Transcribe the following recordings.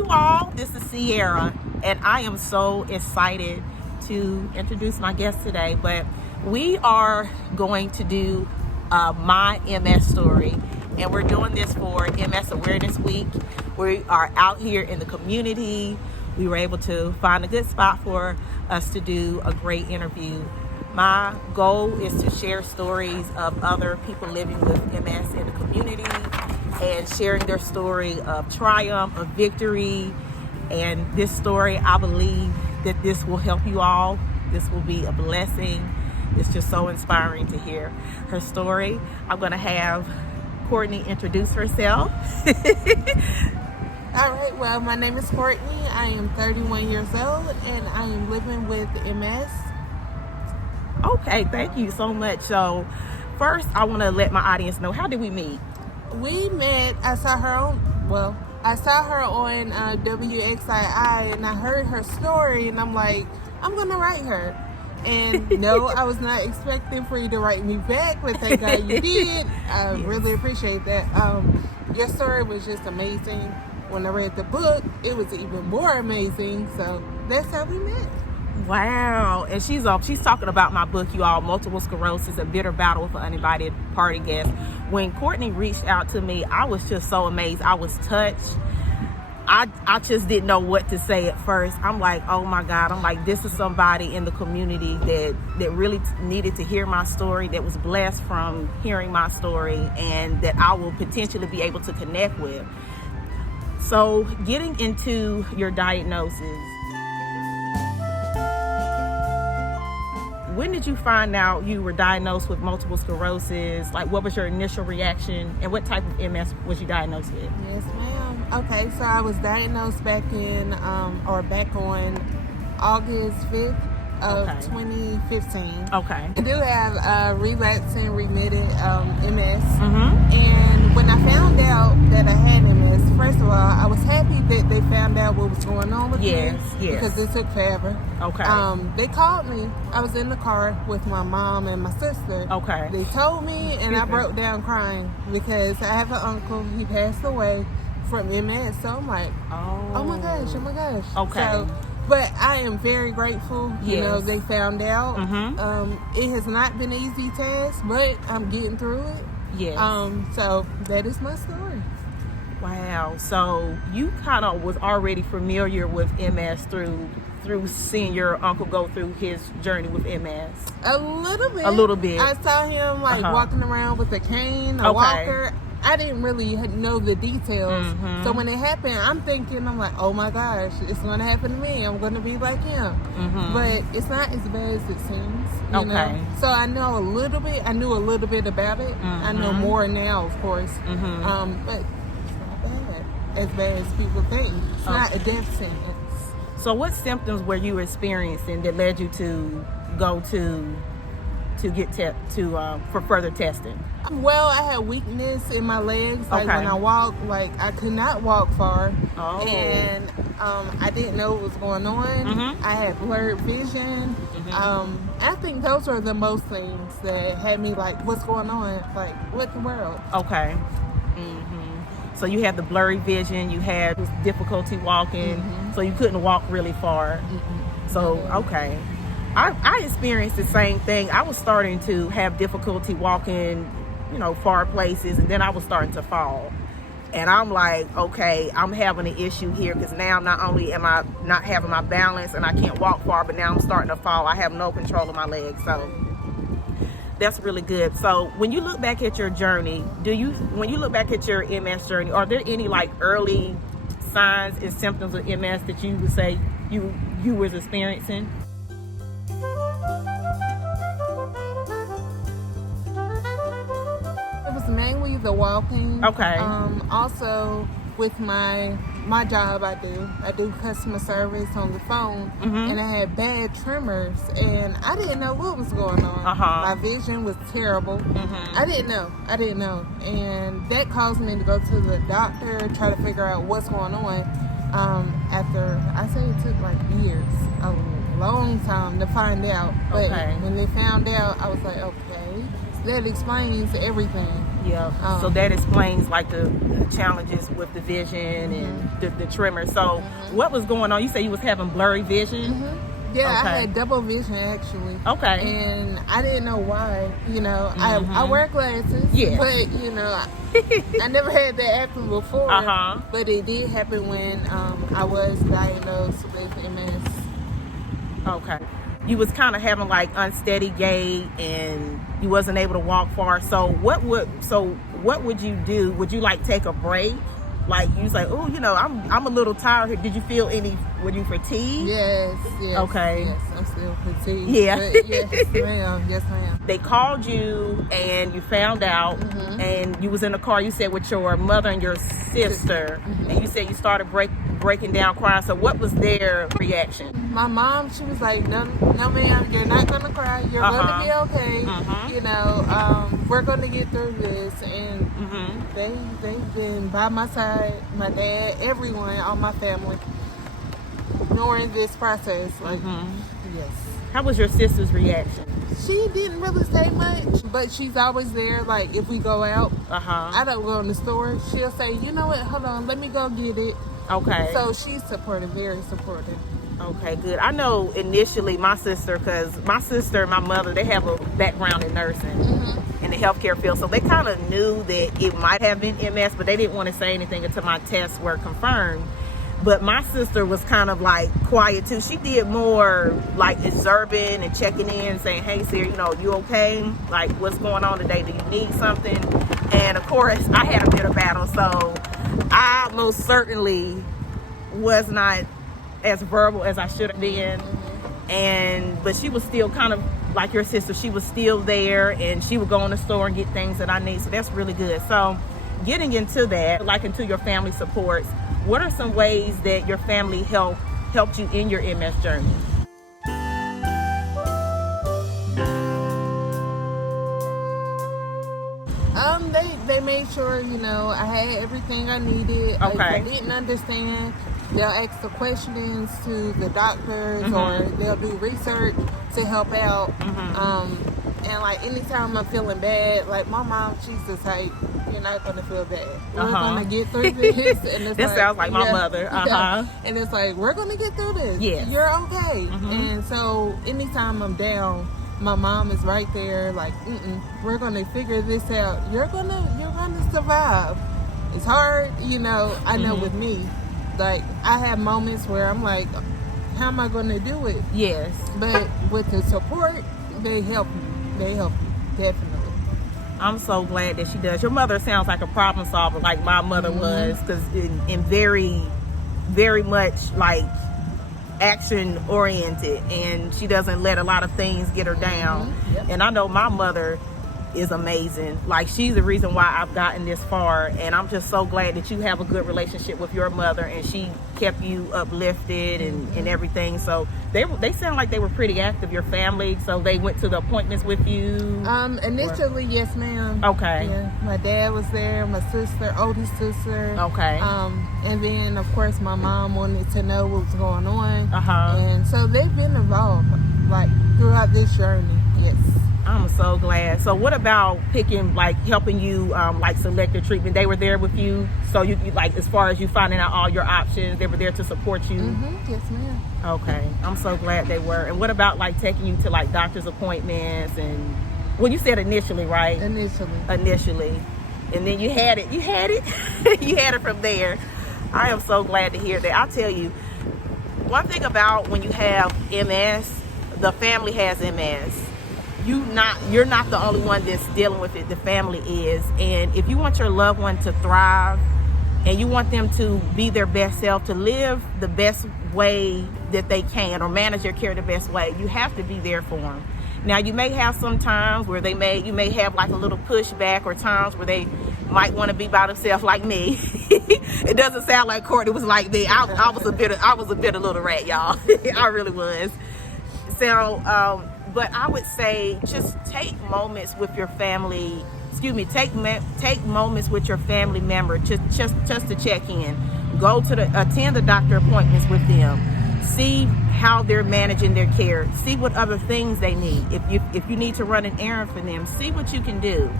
you all, this is Sierra, and I am so excited to introduce my guest today. But we are going to do my MS story, and we're doing this for MS Awareness Week. We are out here in the community. We were able to find a good spot for us to do a great interview. My goal is to share stories of other people living with MS in the community and sharing their story of triumph, of victory. And this story, I believe that this will help you all. This will be a blessing. It's just so inspiring to hear her story. I'm going to have Courtney introduce herself. All right, well, my name is Courtney. I am 31 years old, and I am living with MS. Okay, thank you so much. So first, I want to let my audience know, how did we meet? We met, I saw her on WXII, and I heard her story, and I'm like, I'm going to write her. And no, I was not expecting for you to write me back, but thank God you did. I really appreciate that. Your story was just amazing. When I read the book, it was even more amazing. So that's how we met. Wow. And she's talking about my book, you all, Multiple Sclerosis, A Bitter Battle with an Uninvited Party Guest. When Courtney reached out to me, I was just so amazed. I was touched. I just didn't know what to say at first. I'm like, oh my God. I'm like, this is somebody in the community that really needed to hear my story, that was blessed from hearing my story, and that I will potentially be able to connect with. So getting into your diagnosis, when did you find out you were diagnosed with multiple sclerosis? Like, what was your initial reaction, and what type of MS was you diagnosed with? Yes, ma'am. Okay, so I was diagnosed back on August 5th of 2015. Okay. I do have relapsing remitted MS. Mm-hmm. And when I found out that I had MS, first of all, I was happy that they found out what was going on with me. Yes. Because it took forever. Okay. They called me. I was in the car with my mom and my sister. Okay. They told me, and I broke down crying because I have an uncle. He passed away from MS. So I'm like, oh my gosh. Okay. So, but I am very grateful. Yes. You know, they found out. Mm-hmm. It has not been an easy task, but I'm getting through it. Yes. So that is my story. Wow. So you kind of was already familiar with MS through seeing your uncle go through his journey with MS. A little bit. I saw him walking around with a cane, a walker. I didn't really know the details. Mm-hmm. So when it happened, I'm like, oh my gosh, it's going to happen to me. I'm going to be like him. Mm-hmm. But it's not as bad as it seems. You know? So I know a little bit. I knew a little bit about it. Mm-hmm. I know more now, of course. Mm-hmm. But it's not bad. As bad as people think. It's not a death sentence. So what symptoms were you experiencing that led you to go to get for further testing? Well, I had weakness in my legs. Like when I walked, I could not walk far. Oh. And I didn't know what was going on. Mm-hmm. I had blurred vision. Mm-hmm. I think those are the most things that had me like, what's going on? Like, what the world? Okay. Mm-hmm. So you had the blurry vision. You had difficulty walking. Mm-hmm. So you couldn't walk really far. Mm-hmm. So, okay. I experienced the same thing. I was starting to have difficulty walking, far places, and then I was starting to fall. And I'm like, okay, I'm having an issue here, because now not only am I not having my balance and I can't walk far, but now I'm starting to fall. I have no control of my legs. So that's really good. So when you look back at your journey, when you look back at your MS journey, are there any early signs and symptoms of MS that you would say you was experiencing? It was mainly the walking. Okay. Also with my job, I do customer service on the phone, and I had bad tremors, and I didn't know what was going on. My vision was terrible. I didn't know, and that caused me to go to the doctor, try to figure out what's going on. After I say it took years, a long time to find out, but when they found out, I was like, okay. that explains everything. Yeah. So that explains like the challenges with the vision and the tremor. So what was going on? You say you was having blurry vision? Yeah, Okay. I had double vision actually. Okay. And I didn't know why. You know, I wear glasses. Yeah. But, you know, I never had that happen before. But it did happen when I was diagnosed with MS. Okay. You was kind of having like unsteady gait and you wasn't able to walk far. So what would you do? Would you like take a break? Like you was like, oh, you know, I'm a little tired here. Did you feel were you fatigued? Yes. Okay. Yes, I'm still fatigued. Yeah. But yes, ma'am. They called you and you found out and you was in the car, you said, with your mother and your sister. And you said you started breaking down crying. So what was their reaction? My mom, she was like, no ma'am, you're not gonna cry. You're gonna be okay. You know, we're gonna get through this. And they've been by my side, my dad, everyone, all my family, during this process. Like, yes. How was your sister's reaction? She didn't really say much, but she's always there. Like, if we go out, I don't go in the store, she'll say, you know what, hold on, let me go get it. Okay. So she's supportive, very supportive. Okay, good. I know initially my sister and my mother, they have a background in nursing in the healthcare field. So they kind of knew that it might have been MS, but they didn't want to say anything until my tests were confirmed. But my sister was kind of like quiet too. She did more like observing and checking in, saying, hey, Sarah, you know, you okay? Like, what's going on today? Do you need something? And of course, I had a bit of battle. So I most certainly was not as verbal as I should have been. But she was still kind of like your sister. She was still there and she would go in the store and get things that I need. So that's really good. So getting into that, like into your family supports, what are some ways that your family helped you in your MS journey? They made sure, you know, I had everything I needed. Okay. If I didn't understand, they'll ask the questions to the doctors or they'll do research to help out. And like anytime I'm feeling bad, like my mom, she's the type, you're not gonna feel bad. We're gonna get through this. And it's This sounds like my mother. Yeah. And it's like, we're gonna get through this. Yes. You're okay. And so anytime I'm down, my mom is right there, like, we're gonna figure this out. You're gonna survive. It's hard, you know. I know with me, like, I have moments where I'm like, how am I gonna do it? Yes. But with the support, they help me. They help me, definitely. I'm so glad that she does. Your mother sounds like a problem solver, like my mother was, because in very, very much like action oriented, and she doesn't let a lot of things get her down. And I know my mother is amazing. Like, she's the reason why I've gotten this far, and I'm just so glad that you have a good relationship with your mother and she kept you uplifted and everything. So they sound like they were pretty active, your family. So they went to the appointments with you? Initially, yes, ma'am. Okay. Yeah, my dad was there, my sister, oldest sister. Okay. And then of course my mom wanted to know what was going on. Uh-huh. And so they've been involved like throughout this journey. Yes. I'm so glad. So what about picking, like helping you like select your treatment? They were there with you, so you like, as far as you finding out all your options, they were there to support you? Yes, ma'am. Okay, I'm so glad they were. And what about like taking you to like doctor's appointments? And well, you said initially, right? Initially. And then you had it. You had it from there. I am so glad to hear that. I'll tell you, one thing about when you have MS, the family has MS. You're not the only one that's dealing with it. The family is. And if you want your loved one to thrive and you want them to be their best self, to live the best way that they can, or manage their care the best way, you have to be there for them. Now, you may have some times where you may have like a little pushback, or times where they might want to be by themselves, like me. It doesn't sound like Courtney was like me. I was a bit of little rat, y'all. I really was. So, but I would say just take moments with your family. Take moments with your family member just to check in. Attend the doctor appointments with them. See how they're managing their care. See what other things they need. If you need to run an errand for them, see what you can do.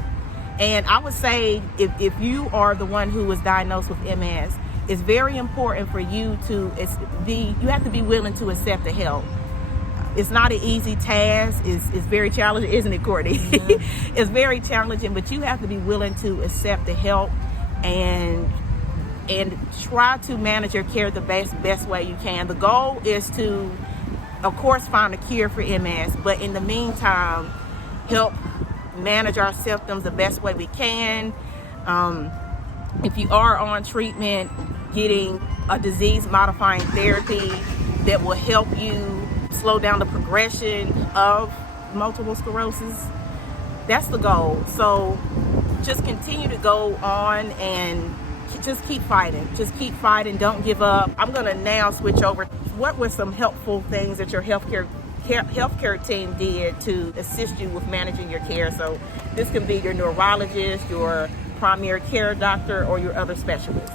And I would say if you are the one who was diagnosed with MS, it's very important for you to you have to be willing to accept the help. It's not an easy task. It's very challenging, isn't it, Courtney? Yeah. It's very challenging, but you have to be willing to accept the help and try to manage your care the best way you can. The goal is to, of course, find a cure for MS, but in the meantime, help manage our symptoms the best way we can. If you are on treatment, getting a disease-modifying therapy that will help you slow down the progression of multiple sclerosis, that's the goal. So just continue to go on and just keep fighting. Just keep fighting. Don't give up. I'm going to now switch over. What were some helpful things that your healthcare team did to assist you with managing your care? So this can be your neurologist, your primary care doctor, or your other specialists.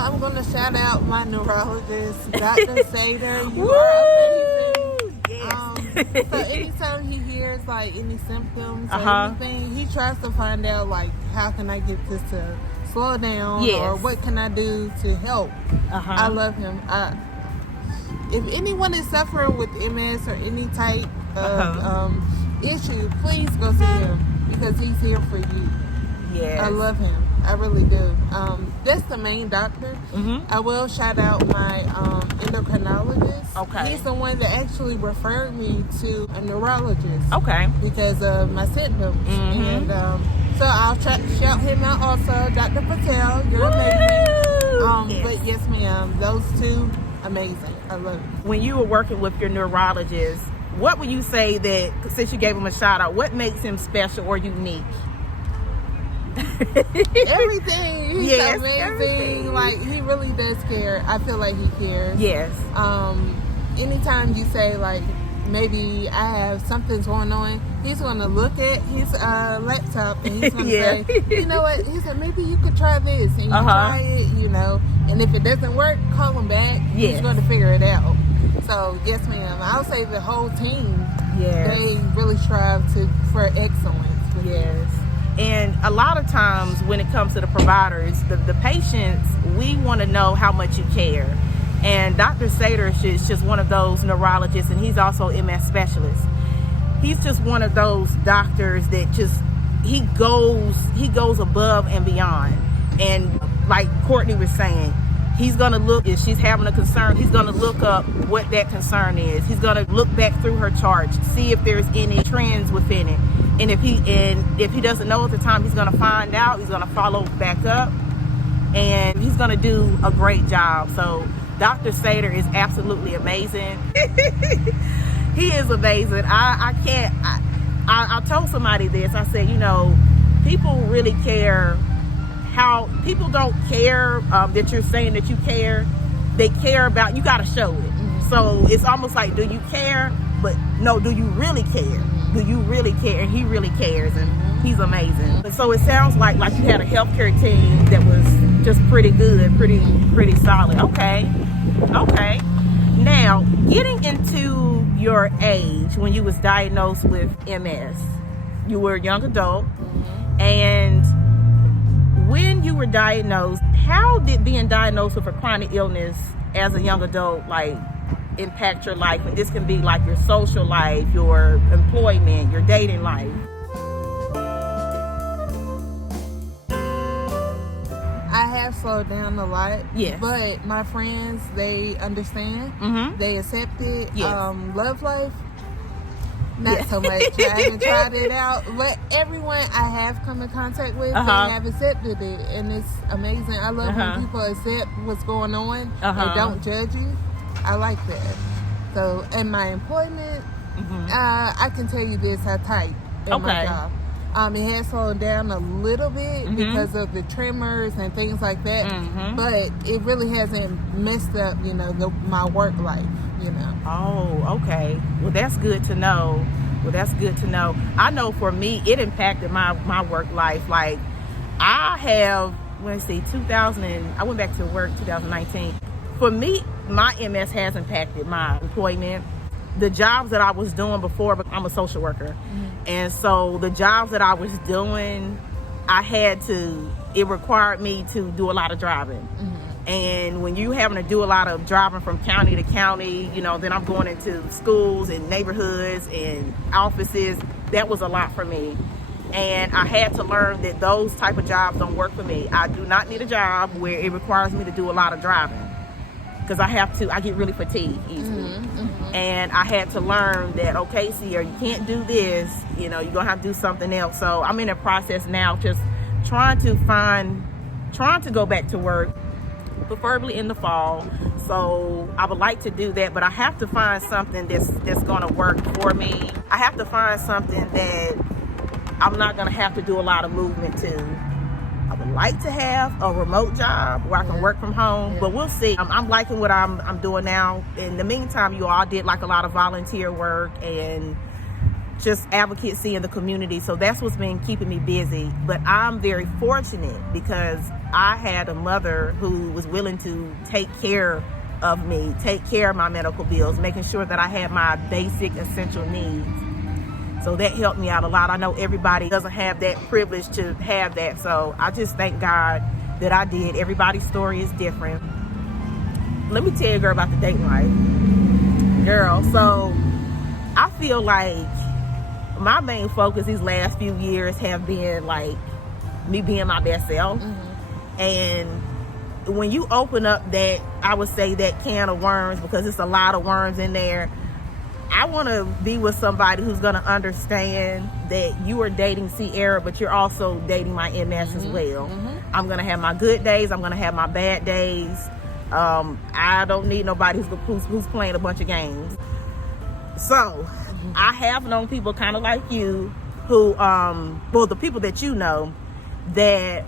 I'm going to shout out my neurologist, Dr. Sader. You are amazing. Yes. So anytime he hears like any symptoms or anything, he tries to find out like, how can I get this to slow down, or what can I do to help? I love him. If anyone is suffering with MS or any type of issue, please go see him, because he's here for you. Yes. I love him. I really do. That's the main doctor. I will shout out my endocrinologist. Okay. He's the one that actually referred me to a neurologist. Okay. Because of my symptoms. And so I'll shout him out also. Dr. Patel, you're amazing. Yes. But yes, ma'am, those two, amazing. I love it. When you were working with your neurologist, what would you say that, since you gave him a shout out, what makes him special or unique? Everything. He's amazing. Everything. Like, he really does care. I feel like he cares. Yes. Anytime you say like, maybe I have something's going on, he's going to look at his laptop and he's going to say, you know what? He said, maybe you could try this, and you try it, you know. And if it doesn't work, call him back. Yes. He's going to figure it out. So yes, ma'am. I'll say the whole team. Yes. They really strive for excellence. Yes. And a lot of times when it comes to the providers, the patients, we want to know how much you care. And Dr. Sader is just one of those neurologists, and he's also MS specialist. He's just one of those doctors that he goes above and beyond. And like Courtney was saying, he's going to look, if she's having a concern, he's going to look up what that concern is. He's going to look back through her charts, see if there's any trends within it. And if he doesn't know at the time, he's going to find out. He's going to follow back up, and he's going to do a great job. So Dr. Sader is absolutely amazing. He is amazing. I told somebody this. I said, you know, people really care. How people don't care that you're saying that you care. They care about, you got to show it. So it's almost like, do you care? But no, do you really care? Do you really care? And he really cares, and he's amazing. And so it sounds like you had a healthcare team that was just pretty good, pretty solid. Okay. Now, getting into your age when you was diagnosed with MS, you were a young adult, and when you were diagnosed, how did being diagnosed with a chronic illness as a young adult impact your life? And this can be like your social life, your employment, your dating life. I have slowed down a lot. Yes. But my friends, they understand. They accept it. Yes. Love life, not so much. I haven't tried it out. But everyone I have come in contact with, they have accepted it. And it's amazing. I love when people accept what's going on and don't judge you. I like that. So, in my employment, I can tell you this, I type in my job. It has slowed down a little bit because of the tremors and things like that, but it really hasn't messed up, my work life, Oh, okay. Well, that's good to know. I know for me, it impacted my work life. Like, I have let's see, 2000, I went back to work 2019. For me, my MS has impacted my employment. The jobs that I was doing before, but I'm a social worker. And so the jobs that I was doing, it required me to do a lot of driving. And when you having to do a lot of driving from county to county, you know, then I'm going into schools and neighborhoods and offices, that was a lot for me. And I had to learn that those type of jobs don't work for me. I do not need a job where it requires me to do a lot of driving, because I get really fatigued easily. And I had to learn that, okay, Sierra, you can't do this, you know, you're gonna have to do something else. So I'm in a process now, just trying to go back to work, preferably in the fall. So I would like to do that, but I have to find something that's gonna work for me. I have to find something that I'm not gonna have to do a lot of movement to. I would like to have a remote job where I can work from home, but we'll see. I'm liking what I'm doing now. In the meantime, you all did like a lot of volunteer work and just advocacy in the community. So that's what's been keeping me busy. But I'm very fortunate because I had a mother who was willing to take care of me, take care of my medical bills, making sure that I had my basic essential needs. So that helped me out a lot. I know everybody doesn't have that privilege to have that. So I just thank God that I did. Everybody's story is different. Let me tell you, girl, about the dating life. Girl, so I feel like my main focus these last few years have been like me being my best self. And when you open up that, I would say that can of worms, because it's a lot of worms in there, I want to be with somebody who's going to understand that you are dating Sierra, but you're also dating my MS as well. I'm going to have my good days. I'm going to have my bad days. I don't need nobody who's playing a bunch of games. So I have known people kind of like you who, well, the people that you know, that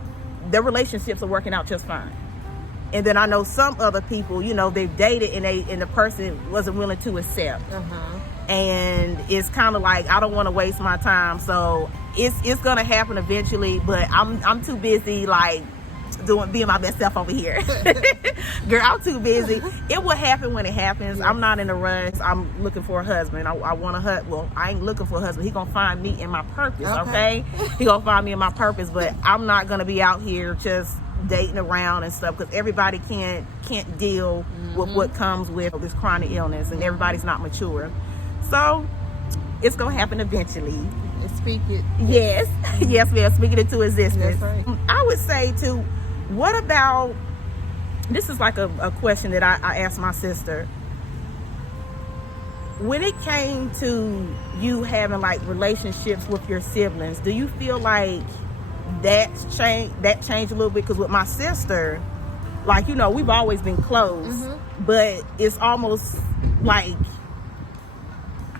their relationships are working out just fine. And then I know some other people, you know, they've dated and the person wasn't willing to accept. And it's kind of like, I don't want to waste my time. So it's going to happen eventually, but I'm too busy like being my best self over here. Girl, I'm too busy. It will happen when it happens. I'm not in a rush. I'm looking for a husband. I want a husband. Well, I ain't looking for a husband. He gonna find me in my purpose, okay? He gonna find me in my purpose, but I'm not gonna be out here just dating around and stuff, because everybody can't deal with what comes with this chronic illness, and everybody's not mature. So it's gonna happen eventually. Speak it. Yes. Yes, ma'am. Speak it into existence. That's right. I would say too, what about, this is like a question that I asked my sister. When it came to you having like relationships with your siblings, do you feel like that changed a little bit? Because with my sister, like, you know, we've always been close, but it's almost like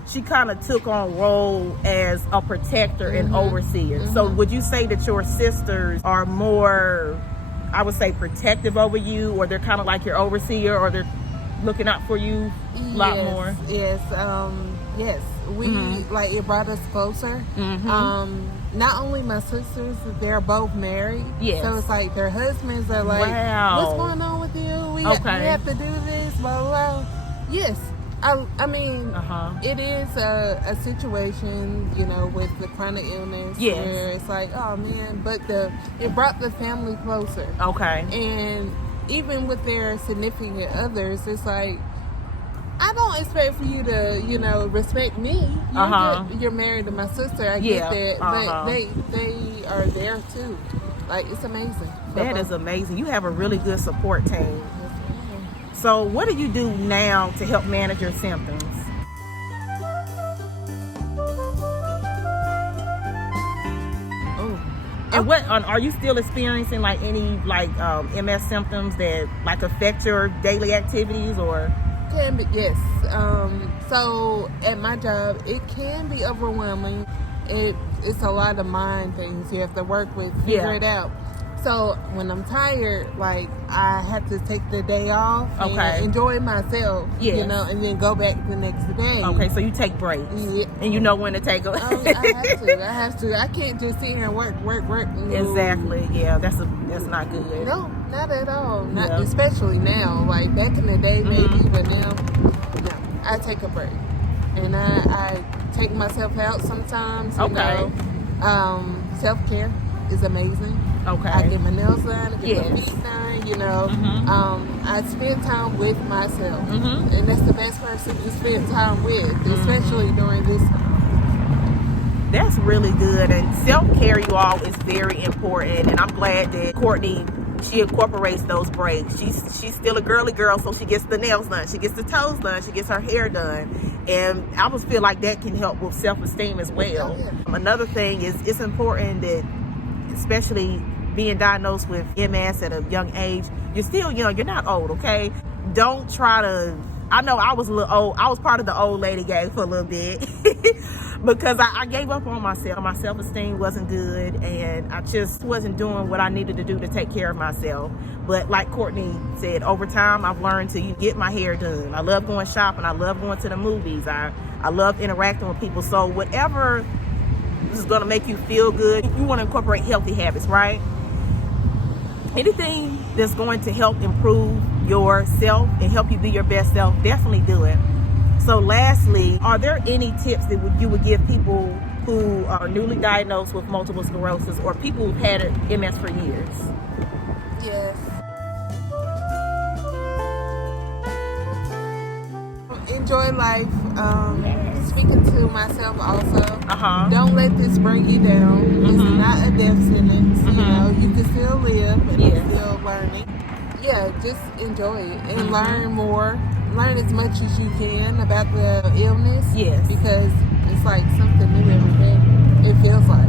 she kind of took on role as a protector and overseer. So would you say that your sisters are more, I would say, protective over you, or they're kind of like your overseer, or they're looking out for you a lot more? Yes. Yes. We like, it brought us closer. Not only my sisters, they're both married. Yes. So it's like their husbands are like, what's going on with you? We have to do this, blah, blah, blah. Yes. I mean, it is a situation, you know, with the chronic illness where it's like, oh man, but it brought the family closer. Okay. And even with their significant others, it's like, I don't expect for you to, you know, respect me. You're married to my sister. I get that, but they are there too. Like, it's amazing. That is amazing. You have a really good support team. So what do you do now to help manage your symptoms? And what are you still experiencing, like any like MS symptoms that like affect your daily activities, or? Can be, yes. So at my job, it can be overwhelming. It's a lot of mind things you have to work with, figure it out. So when I'm tired, like, I have to take the day off and enjoy myself, you know, and then go back the next day. Okay, so you take breaks. Yeah. And you know when to take them. I have to. I can't just sit here and work. Exactly. Yeah, that's not good. No, not at all. Not especially now. Like back in the day, maybe, but now, no. I take a break. And I take myself out sometimes, you know. Self-care is amazing. Okay. I get my nails done, I get my feet done, you know. I spend time with myself. And that's the best person to spend time with, especially during this time. That's really good. And self-care, you all, is very important. And I'm glad that Courtney, she incorporates those breaks. She's still a girly girl, so she gets the nails done, she gets the toes done, she gets her hair done. And I almost feel like that can help with self-esteem as well. Another thing is, it's important that, especially being diagnosed with MS at a young age, you're still young, you're not old, okay? Don't try to, I know I was a little old, I was part of the old lady gang for a little bit because I gave up on myself. My self-esteem wasn't good and I just wasn't doing what I needed to do to take care of myself. But like Courtney said, over time I've learned to get my hair done. I love going shopping, I love going to the movies, I love interacting with people. So whatever is gonna make you feel good, you wanna incorporate healthy habits, right? Anything that's going to help improve yourself and help you be your best self, definitely do it. So lastly, are there any tips that you would give people who are newly diagnosed with multiple sclerosis or people who've had MS for years? Yes. Enjoy life. Speaking to myself also. Don't let this bring you down. It's not a death sentence. You know, you can still live and still learning. Yeah, just enjoy it and learn more. Learn as much as you can about the illness. Yes. Because it's like something new every day. It feels like.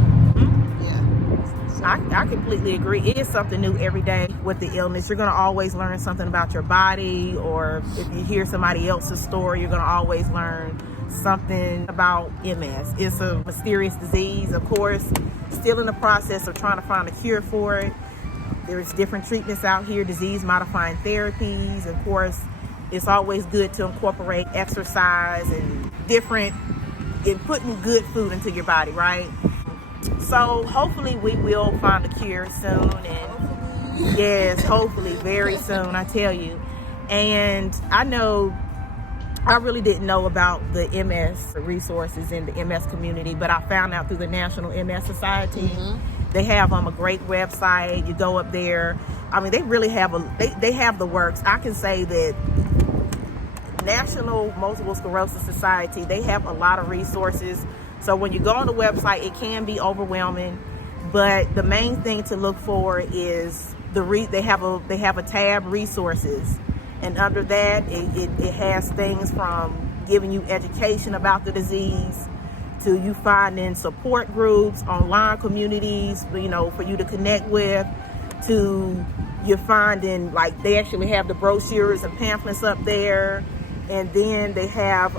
I completely agree. It is something new every day with the illness. You're going to always learn something about your body, or if you hear somebody else's story, you're going to always learn something about MS. It's a mysterious disease, of course, still in the process of trying to find a cure for it. There's different treatments out here, disease-modifying therapies. Of course, it's always good to incorporate exercise and putting good food into your body, right? So hopefully we will find a cure soon, and yes, hopefully very soon, I tell you. And I know I really didn't know about the MS resources in the MS community, but I found out through the National MS Society. They have a great website. You go up there. I mean, they really have they have the works. I can say that National Multiple Sclerosis Society, they have a lot of resources. So when you go on the website, it can be overwhelming, but the main thing to look for is they have a tab, resources, and under that it has things from giving you education about the disease to you finding support groups, online communities, you know, for you to connect with, to you're finding, like, they actually have the brochures and pamphlets up there, and then they have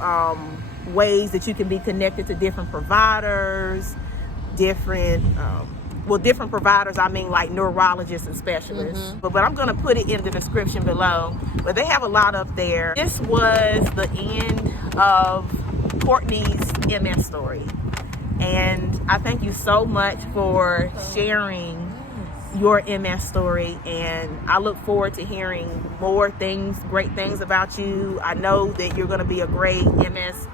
ways that you can be connected to different providers, different providers, I mean like neurologists and specialists. But I'm going to put it in the description below. But they have a lot up there. This was the end of Courtney's MS story. And I thank you so much for sharing your MS story, and I look forward to hearing more things, great things about you. I know that you're going to be a great MS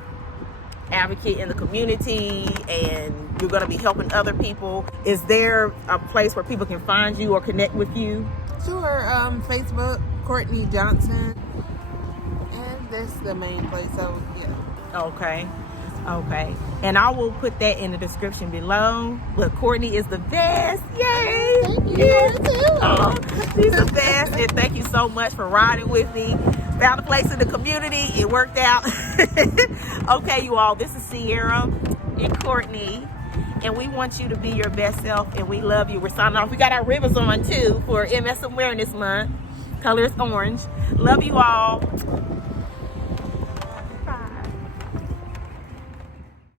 advocate in the community, and you're going to be helping other people. Is there a place where people can find you or connect with you? Sure. Facebook, Courtney Johnson, and that's the main place. So yeah. Okay, and I will put that in the description below. But Courtney is the best. Yay! Thank you. Oh, she's the best, and thank you so much for riding with me. Found a place in the community. It worked out. Okay, you all, this is Sierra and Courtney, and we want you to be your best self, and we love you. We're signing off. We got our ribbons on too for MS Awareness Month. Color is orange. Love you all.